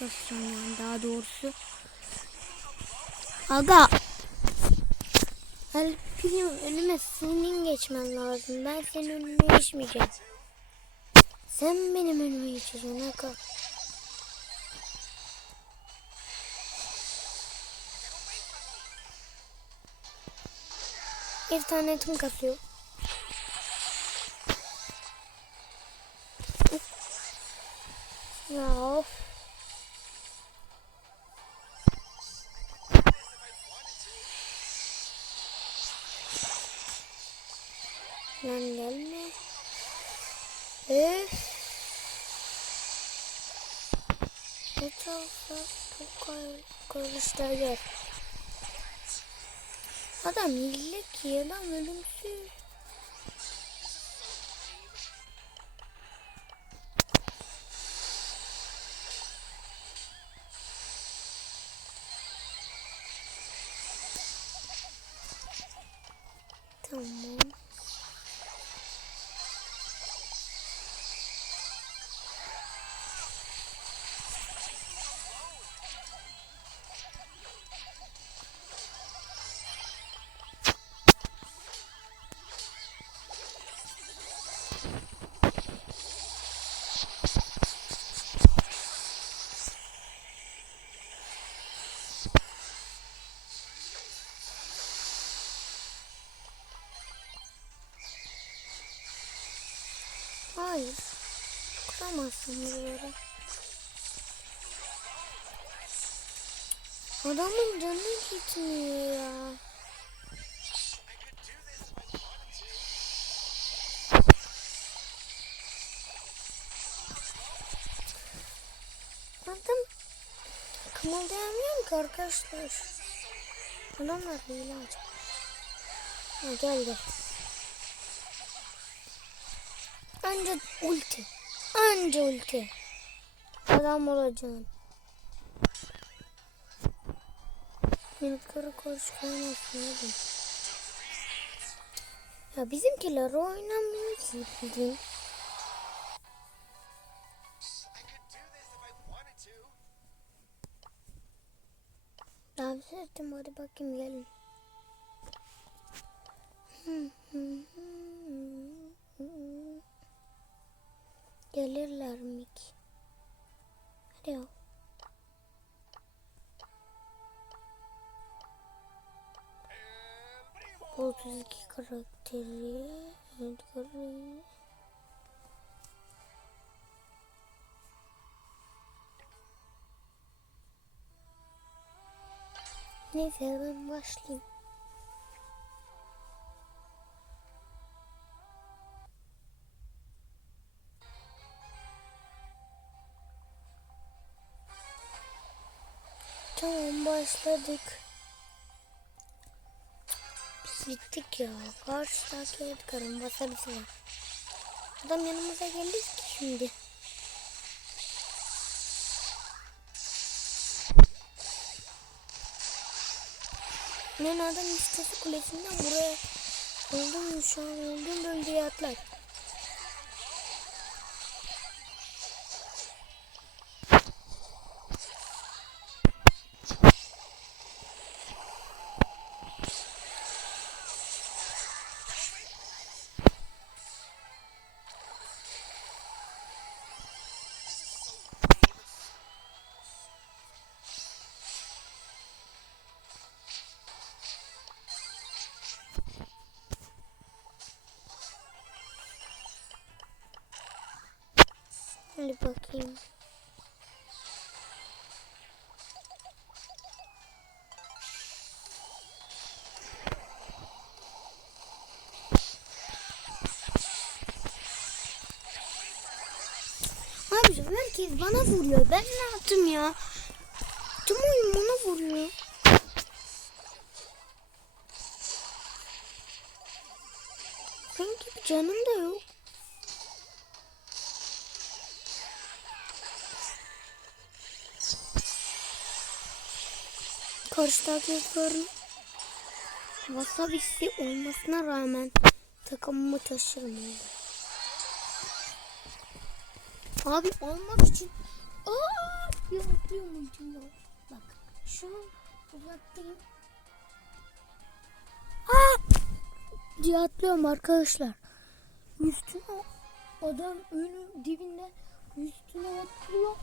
kasacağım yani daha doğrusu. Aga. Alp'in önüme senin geçmen lazım. Ben senin önüne geçmeyeceğim. Sen benim önüme geçeceksin Aga. İnternetim kasıyor. Ya of. Etrafta çok kar- karıştı gel. Adam hile ki adam ölümsüz. Tamam. Adamın canı gitmiyor ya. Adam kımıldayamıyorum ki arkadaşlar. Adamlar hile açık. Ha geldi. Anca ulti. Anca ulti. Adam olacaksın. Yukarı koş koymasın hadi. Ya bizimkiler oynamıyor ki bizim. Davet ettim hadi bakayım gelin. Gelirler mi ki? Hadi ya. 32 karakteri Edgar'ı Neyse ben başlayayım. Tamam başladık. Biz bittik ya. Karşıdaki Edgar'ın wasabisi var. Adam yanımıza gelir ki şimdi. Ben adam listesi kulesinden buraya öldüm şu an öldüm bölgeye atlar. Bakayım. Abi herkes bana vuruyor. Ben ne yaptım ya? Tüm oyun bana vuruyor. Benim gibi canım da yok. Karşıdaki yazıların wasabisi olmasına rağmen takımımı taşırım. Abi almak için Aa! Bir atlıyorum ultimle. Bak şunu uzattayım. Aa! diye atlıyorum arkadaşlar. Üstüne adam önü dibinde üstüne atlıyor.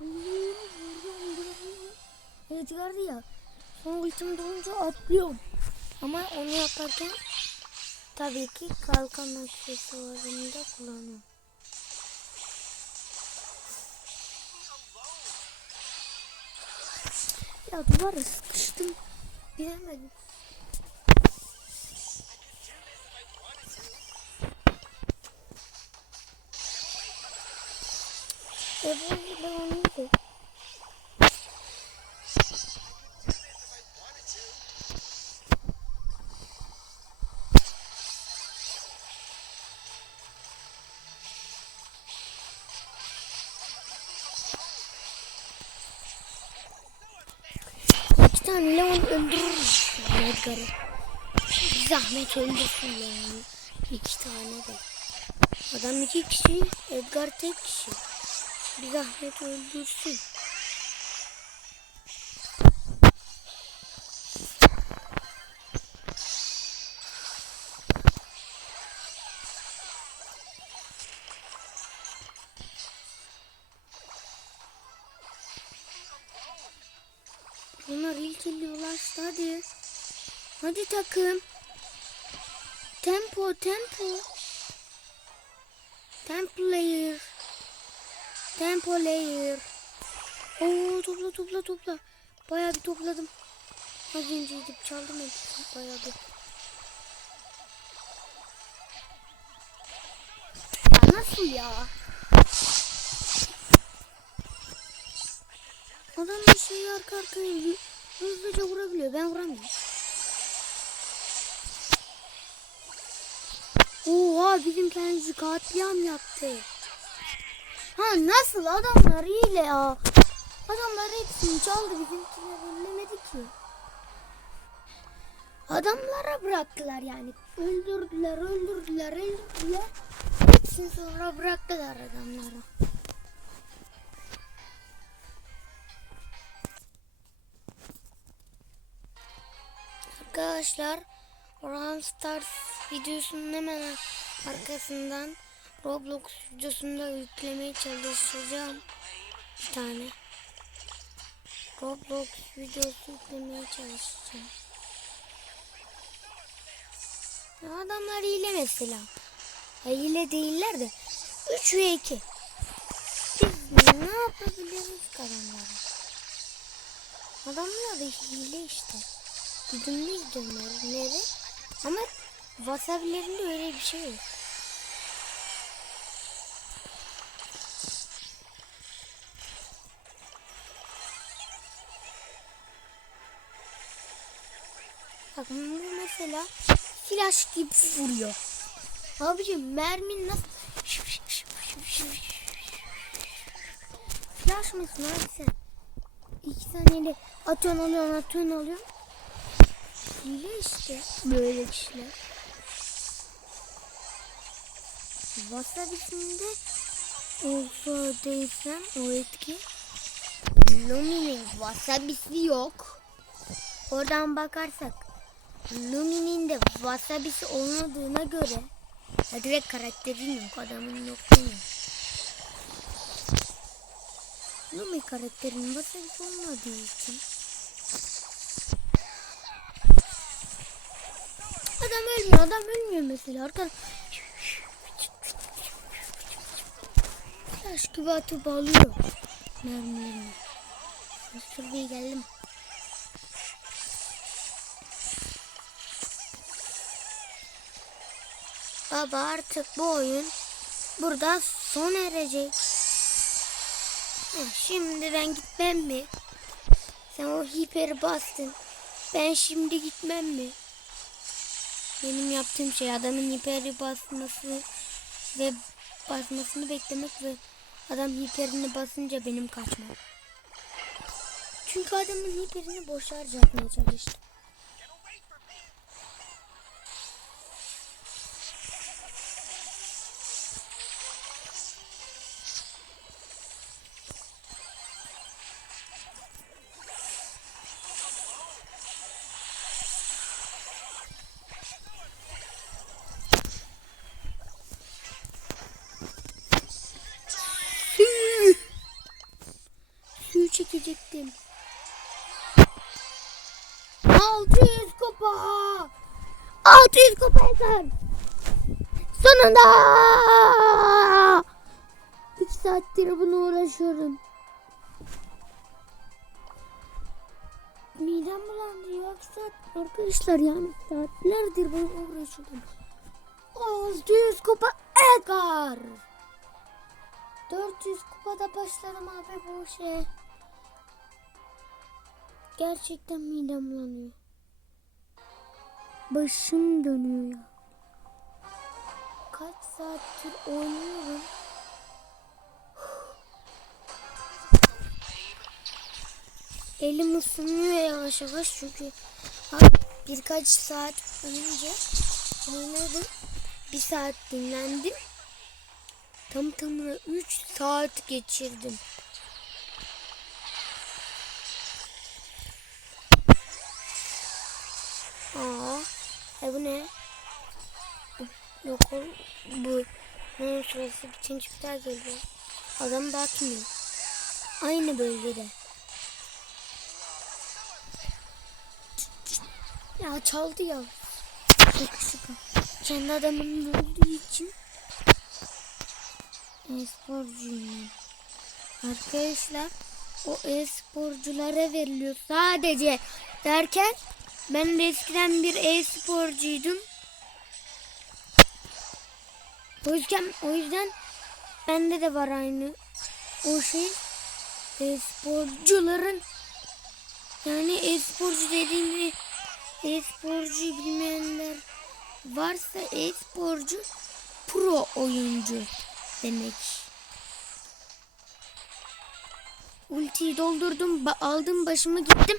Vuruyorum, vuruyorum, vuruyorum. Edgar'dı ya. Son ultim dolunca atlıyorum. Ama onu yaparken tabii ki kalkan aksesuarını da kullanıyorum. Ya duvara sıkıştım. Bilemedim. E bu da onuydu. Tane Leon öldürür Edgar'ı. Bir zahmet öldürsün yani. İki tane de. Adam iki kişi, Edgar tek kişi. Bir zahmet öldürsün. Hadi. Hadi takım. Tempo, tempo. Tempo layer. Tempo layer. Oo topla topla topla. Bayağı bir topladım. Az önce gidip çaldım hepsini. Bayağı bir. Ya nasıl ya? Adam bir şeyi arka arkaya hızlıca vurabiliyor. Ben vuramıyorum. Oha bizim kendisi katliam yaptı. Ha nasıl adamlar hile ya. Adamlar hepsini çaldı bizimkiler ellemedi ki. Adamlara bıraktılar yani. Öldürdüler, öldürdüler, öldürdüler. Hepsini sonra bıraktılar adamlara. Arkadaşlar Orhan Stars videosunun hemen arkasından Roblox videosunda yüklemeye çalışacağım bir tane. Roblox videosu yüklemeye çalışacağım. Ya adamlar hile mesela. Ya hile değiller de 3 ve 2. Biz ne yapabiliriz ki adamlara? Adamlar da hile işte. Güdümlü gidiyorlar ama wasabilerinde öyle bir şey yok. Bak bu mesela flash gibi vuruyor. Abicim mermin nasıl Flash mısın abi sen? İki saniyede atıyorsun alıyorsun atıyorsun alıyorsun. Hile işte böyle kişiler. Wasabi'sinde olsa değilsem o etki. Lumi'nin Wasabi'si yok. Oradan bakarsak Lumi'nin de Wasabi'si olmadığına göre ya direkt karakterin yok adamın yok değil mi? Lumi karakterinin Wasabi'si olmadığı için Adam ölmüyor, adam ölmüyor mesela arkadaş. Flash gibi atıp alıyor mermilerini. Şuraya geldim. Baba artık bu oyun burada son erecek. Şimdi ben gitmem mi? Sen o hiperi bastın. Ben şimdi gitmem mi? Benim yaptığım şey adamın hiperi basması ve basmasını beklemek ve adam hiperini basınca benim kaçmam. Çünkü adamın hiperini boş harcatmaya çalıştım. 600 kupa yeter. Sonunda. 2 saattir bunu uğraşıyorum. Midem bulandı ya. İki saat arkadaşlar yani saatlerdir bunu uğraşıyorum. 600 kupa Edgar. 400 kupada başladım abi bu şey. Gerçekten midem bulanıyor. Başım dönüyor ya. Kaç saattir oynuyorum. Elim ısınıyor yavaş yavaş çünkü birkaç saat önce oynadım. Bir saat dinlendim. Tam tamına 3 saat geçirdim. E bu ne? Yok bu. Bunun süresi bitince bir daha geliyor. Adam bakmıyor. Aynı bölgede. Ya çaldı ya. Şaka şaka. Kendi adamının olduğu için e-sporcuyum. Arkadaşlar o e-sporculara veriliyor sadece derken ben de eskiden bir e-sporcuydum. O yüzden, o yüzden bende de var aynı o şey e-sporcuların yani e-sporcu dediğimde e-sporcu bilmeyenler varsa e-sporcu pro oyuncu demek. Ultiyi doldurdum, ba- aldım başımı gittim.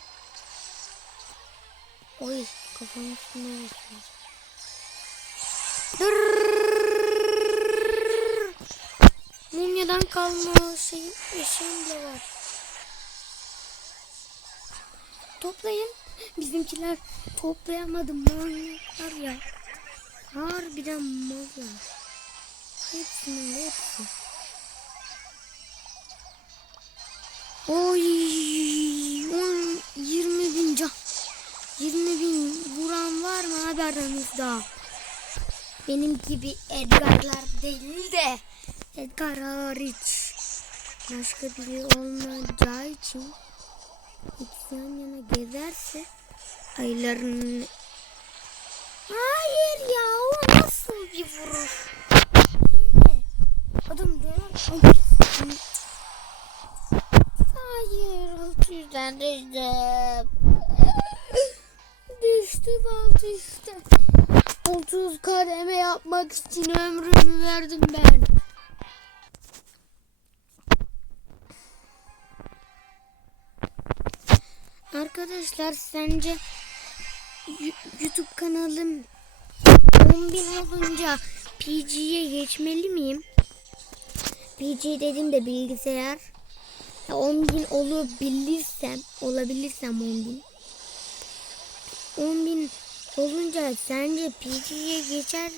Oy kafamın üstüne basıyor. Mumyadan kalma şeyim, eşeğim bile var. Toplayın. Bizimkiler toplayamadı manyaklar ya. Harbiden mallar. Hepsinin de hepsi. Oy, 10, 20 bin can. 20 bin vuran var mı abi aranızda? Benim gibi Edgar'lar değil de Edgar hariç. Başka biri olmayacağı için ikisi yan yana gezerse aylarını... Hayır ya o nasıl bir vuruş? Adam dönem. Hayır alt yüzden düştüm. Düştüm alt üstten. 30 kademe yapmak için ömrümü verdim ben. Arkadaşlar sence YouTube kanalım 10.000 olunca PG'ye geçmeli miyim? PG dedim de bilgisayar. Ya 10.000 olabilirsem, olabilirsem 10.000. 10.000 olunca sence PG'ye geçer,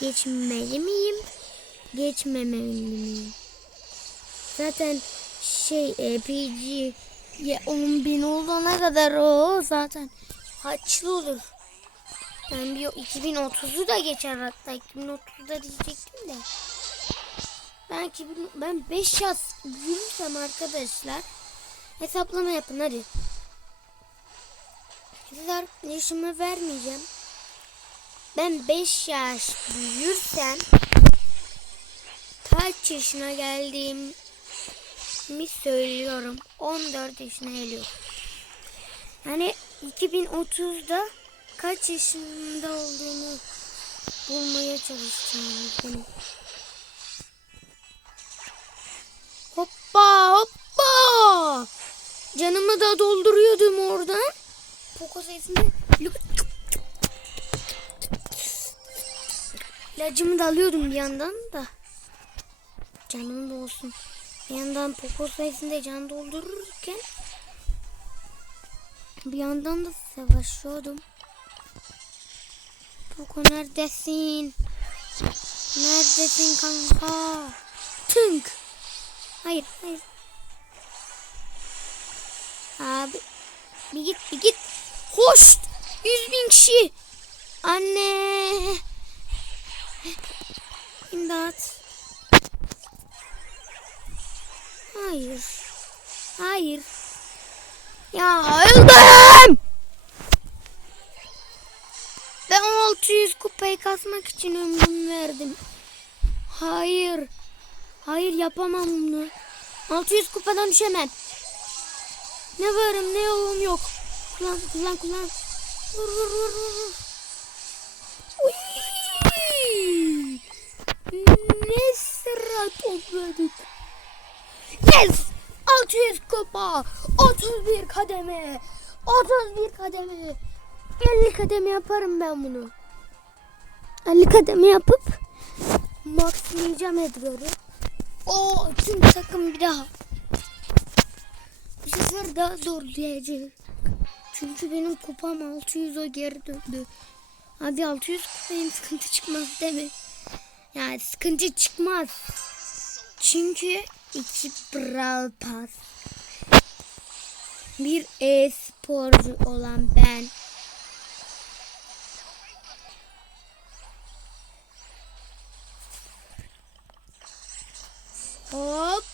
geçmeli miyim? Geçmemeli miyim? Zaten şey e, PG'ye 10.000 olana kadar o zaten haçlı olur. Ben bir 2030'u da geçer hatta 2030'da diyecektim de. Ben 2000, ben 5 yaş büyürsem arkadaşlar hesaplama yapın hadi. Size yaşımı vermeyeceğim. Ben 5 yaş büyürsem kaç yaşına geldiğimi söylüyorum. 14 yaşına geliyorum. Yani 2030'da kaç yaşında olduğunu bulmaya çalışacağım. Benim. Hoppa hoppa. Canımı da dolduruyordum Poco sayesinde İlacımı da alıyordum bir yandan da. Canım da olsun. Bir yandan Poco sayesinde can doldururken bir yandan da savaşıyordum. Poco neredesin? Neredesin kanka? Tünk. Hayır, hayır. Abi. Bir git, bir git. Hoş. Yüz bin kişi. Anne. İmdat. Hayır. Hayır. Ya öldüm. Ben 600 kupayı kasmak için ömrümü verdim. Hayır. Hayır yapamam bunu. 600 kupadan düşemem. Ne varım ne yoğum yok. Kullan kullan kullan. Vur vur vur vur. Uy! Ne sıra topladık. Yes! 600 kupa. 31 kademe. 31 kademe. 50 kademe yaparım ben bunu. 50 kademe yapıp maxlayacağım Edgar'ı. O tüm takım bir daha. Bu sefer daha zorlayacak. Çünkü benim kupam 600 o geri döndü. Abi 600 kupayım sıkıntı çıkmaz değil mi? Yani sıkıntı çıkmaz. Çünkü iki Brawl Pass. Bir e-sporcu olan ben. Hop.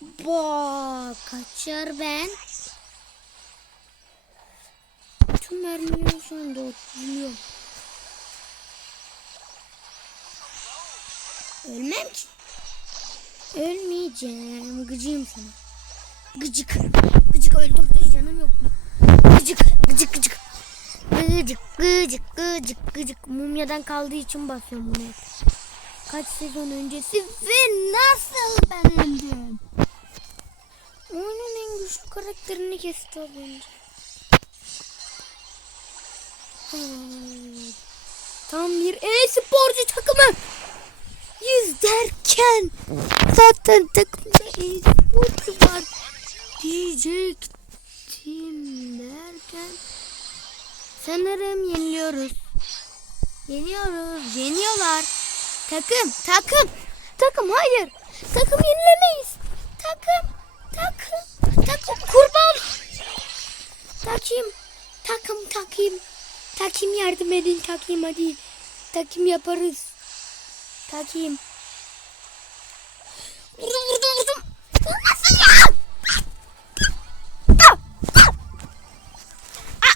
Ba kaçar ben. Tüm mermileri şu anda otluyorum. Ölmem ki. Ölmeyeceğim. Gıcığım sana. Gıcık. Gıcık öldürdü canım yok mu? Gıcık. Gıcık gıcık. Gıcık gıcık gıcık gıcık. Mumyadan kaldığı için basıyorum bunu. Kaç sezon öncesi ve nasıl ben öldüm? Oyunun en güçlü karakterini kesti az önce. Tam bir e-sporcu takımı. Yüz derken zaten takımda e-sporcu var diyecektim derken sanırım yeniliyoruz. Yeniyoruz. Yeniyorlar. Takım, takım, takım hayır. Takım yenilemeyiz. Takım, takım, takım kurban. Takım, takım, takım. Takım yardım edin takım hadi. Takım yaparız. Takım. Vurdum vurdum vurdum. Nasıl ya? Ah!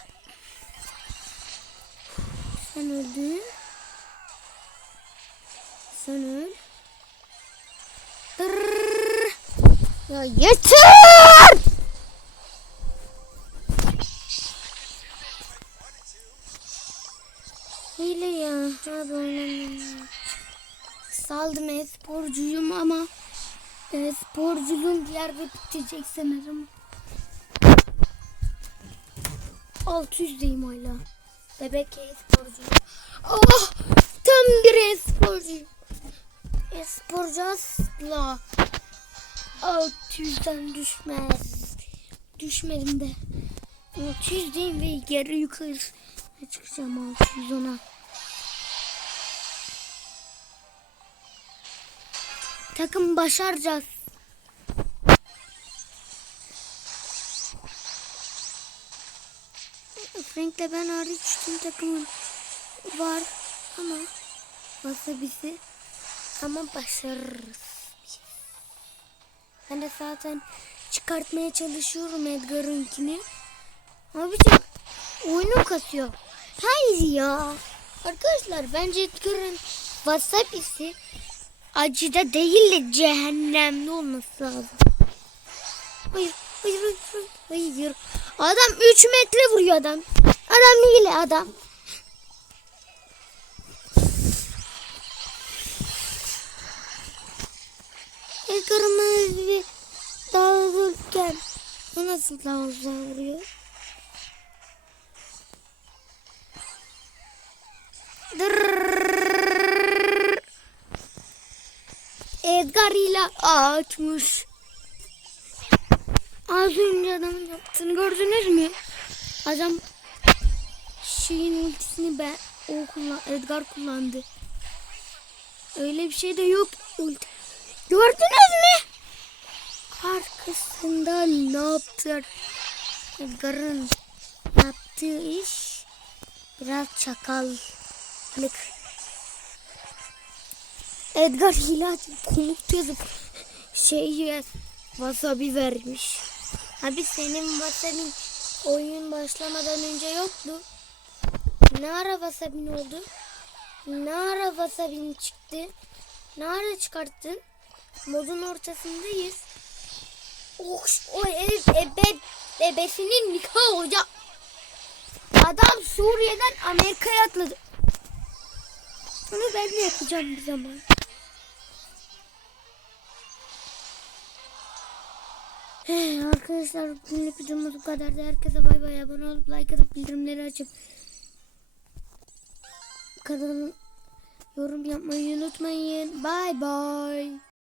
Sen öldün. Sen öl. Ya yeter! E-sporcuyum ama e-sporculuğum bir yerde bitecek sanırım. 600'deyim hala. Bebek e-sporcu. Oh! Tam bir e-sporcu. E-sporcu asla 600'den düşmez. Düşmedim de. 600'deyim ve geri yukarı çıkacağım 610'a. Takım başaracağız. Frank'le ben hariç tüm takımın var ama wasabisi ama başarırız. Ben de zaten çıkartmaya çalışıyorum Edgar'ınkini. Abicim oyunum kasıyor. Hayır ya. Arkadaşlar bence Edgar'ın wasabisi acıda değil de cehennemde olması lazım. Hayır, hayır, hayır, hayır. Adam 3 metre vuruyor adam. Adam hile adam. E kırmızı bir dağılırken bu nasıl dağılca vuruyor? Dırrrr. İle açmış. Az önce adamın yaptığını gördünüz mü? Adam şeyin ultisini ben o kullan Edgar kullandı. Öyle bir şey de yok ulti. Gördünüz mü? Arkasında ne yaptılar? Edgar'ın yaptığı iş biraz çakallık. Edgar hile komut yazıp şey wasabi vermiş. Abi senin wasabin oyun başlamadan önce yoktu. Ne ara wasabin oldu? Ne ara wasabin çıktı? Ne ara çıkarttın? Modun ortasındayız. Oh, o ev ebe, ebesinin nikahı olacak. Adam Suriye'den Amerika'ya atladı. Bunu ben de yapacağım bir zaman. Arkadaşlar bugünlük videomuz bu kadardı. Herkese bay bay abone olup like atıp bildirimleri açıp kanalın yorum yapmayı unutmayın. Bay bay.